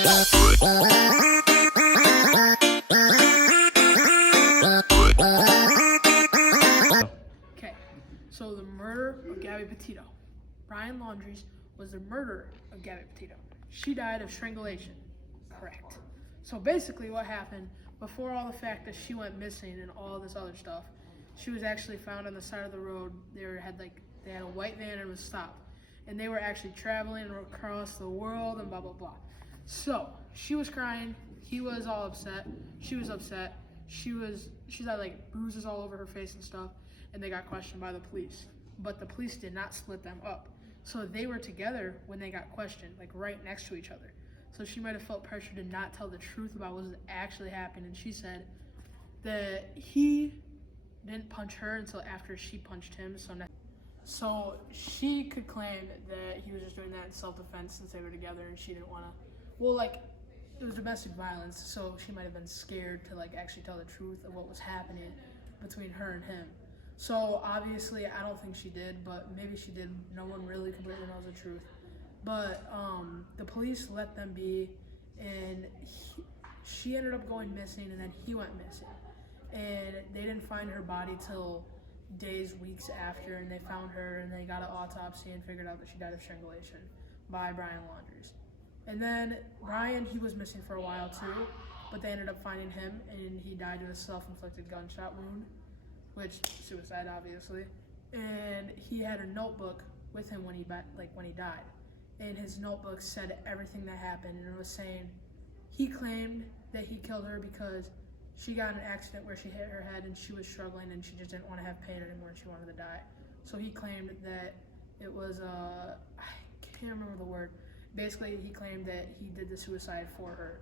Okay, so the murder of Gabby Petito. Brian Laundries was the murderer of Gabby Petito. She died of strangulation. Correct. So basically what happened, before all the fact that she went missing and all this other stuff, she was actually found on the side of the road. They had a white van and it was stopped. And they were actually traveling across the world and blah, blah, blah. So she was crying. He was all upset. She was upset. She had like bruises all over her face and stuff. And they got questioned by the police. But the police did not split them up. So they were together when they got questioned, like right next to each other. So she might have felt pressure to not tell the truth about what was actually happening. And she said that he didn't punch her until after she punched him. So she could claim that he was just doing that in self-defense since they were together and she didn't want to, well, like, it was domestic violence, so she might have been scared to like actually tell the truth of what was happening between her and him. So obviously I don't think she did, but maybe she did. No one really completely knows the truth. But the police let them be, and she ended up going missing, and then he went missing. And they didn't find her body till days, weeks after, and they found her, and they got an autopsy and figured out that she died of strangulation by Brian Laundries. And then Brian, he was missing for a while too, but they ended up finding him, and he died of a self-inflicted gunshot wound, which suicide obviously. And he had a notebook with him when he died. And his notebook said everything that happened, and it was saying he claimed that he killed her because she got in an accident where she hit her head and she was struggling and she just didn't want to have pain anymore and she wanted to die. So he claimed that it was I can't remember the word. Basically, he claimed that he did the suicide for her,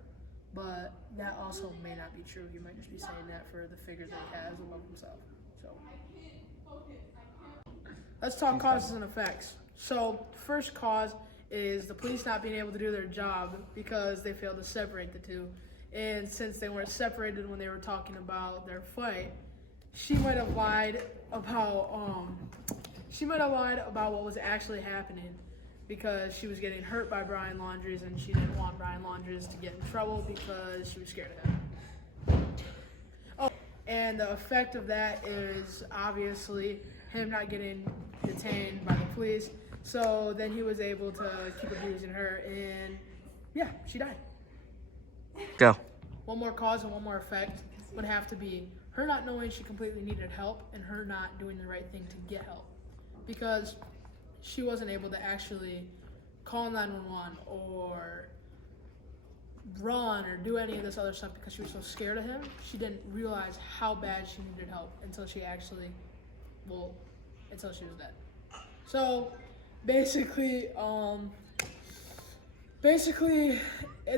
but that also may not be true. He might just be saying that for the figures that he has above himself. So let's talk causes and effects. So first cause is the police not being able to do their job because they failed to separate the two. And since they weren't separated when they were talking about their fight, she might have lied about what was actually happening because she was getting hurt by Brian Laundries and she didn't want Brian Laundries to get in trouble because she was scared of him. Oh, and the effect of that is obviously him not getting detained by the police. So then he was able to keep abusing her, and yeah, she died. Go. One more cause and one more effect would have to be her not knowing she completely needed help and her not doing the right thing to get help. Because she wasn't able to actually call 911 or run or do any of this other stuff because she was so scared of him. She didn't realize how bad she needed help until she was dead. So basically,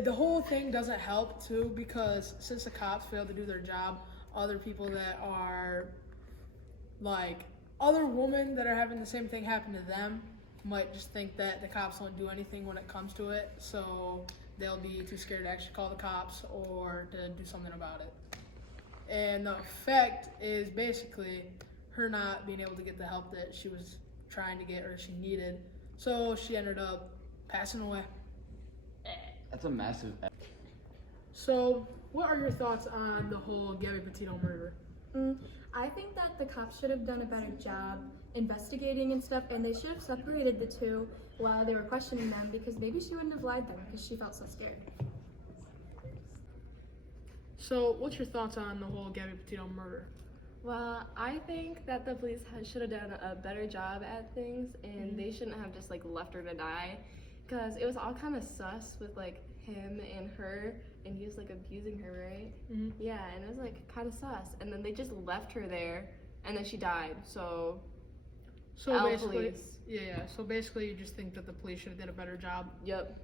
the whole thing doesn't help too because since the cops failed to do their job, other people that are like other women that are having the same thing happen to them might just think that the cops won't do anything when it comes to it, so they'll be too scared to actually call the cops or to do something about it. And the effect is basically her not being able to get the help that she was trying to get or she needed, so she ended up passing away. That's a massive. So what are your thoughts on the whole Gabby Petito murder? I think that the cops should have done a better job investigating and stuff, and they should have separated the two while they were questioning them because maybe she wouldn't have lied then because she felt so scared. So what's your thoughts on the whole Gabby Petito murder? Well, I think that the police should have done a better job at things, and they shouldn't have just like left her to die, because it was all kind of sus with like him and her, and he was like abusing her, right? Yeah, and it was like kind of sus, and then they just left her there, and then she died. So basically, police. yeah. So basically, you just think that the police should have did a better job. Yep.